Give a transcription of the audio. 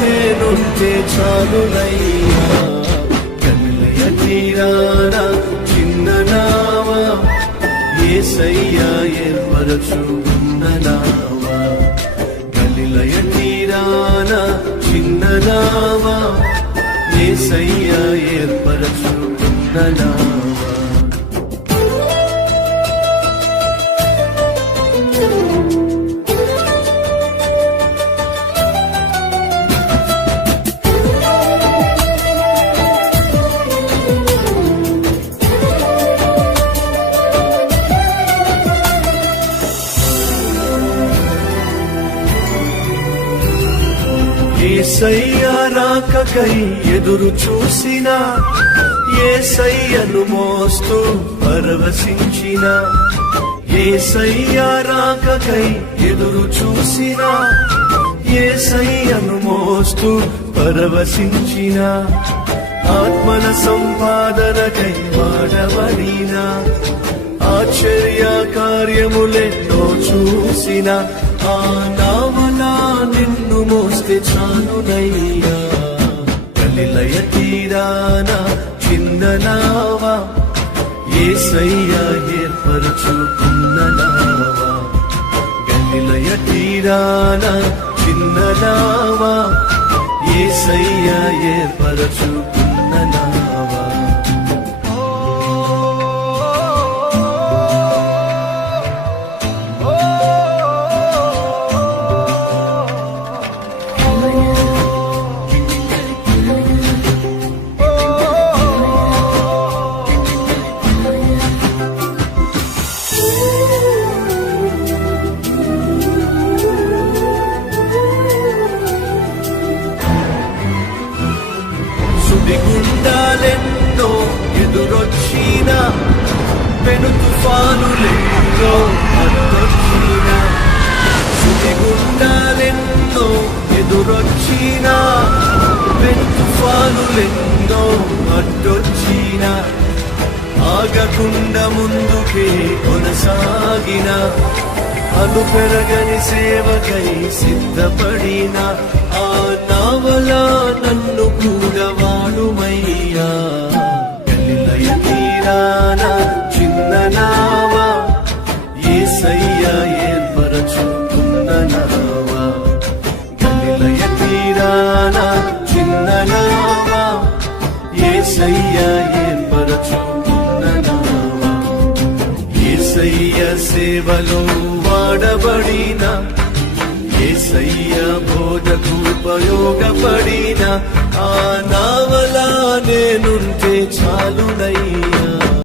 నేనుంటే చాలునయ్యా. గలిలయ తీరాన చిన్న నావ యేసయ్యా ఏర్పరచుకున్న నావ. గలిలయ తీరాన చిన్న నావ యేసయ్యా ఏర్పరచుకున్న నావ. యేసయ్య రాకకై ఎదురు చూసిన, యేసయ్యను మోస్తూ పరవశించిన. యేసయ్య రాకకై ఎదురు చూసిన, యేసయ్యను మోస్తూ పరవశించిన. ఆత్మల సంపాదనకై వాడబడిన, ఆశ్చర్య కార్యములెన్నో చూసిన. ఆ నావలా నిన్ను మోస్తే చాలునయ్యా. గలిలయ తీరాన చిన్న నావ యేసయ్యా ఏర్పరచుకున్న నావ. గలిలయ తీరాన చిన్న నావ యేసయ్యా ఏర్పరచుకున్న నావ. సుడిగుండాలెన్నో ఎదురొచ్చిన, పెను తుఫానులెన్నో అడ్డొచ్చిన. సుడిగుండాలెన్నో ఎదురొచ్చిన, పెను తుఫానులెన్నో అడ్డొచ్చిన. ఆగకుండా ముందుకే కొనసాగిన, అను పెరగని సేవకై సిద్ధపడిన. ఆ నావలా నన్ను కూడా వాడుమయ్యా. గలిలయ తీరాన చిన్న నావ యేసయ్యా ఏర్పరచుకున్న నావ. గలిలయ తీరాన చిన్న నావ యేసయ్యా ఏర్పరచుకున్న నావ. యేసయ్య సేవలో వాడబడిన, యేసయ్య బోధకు ఉపయోగపడిన. ఆ నావలా నేనుంటే చాలునయ్యా.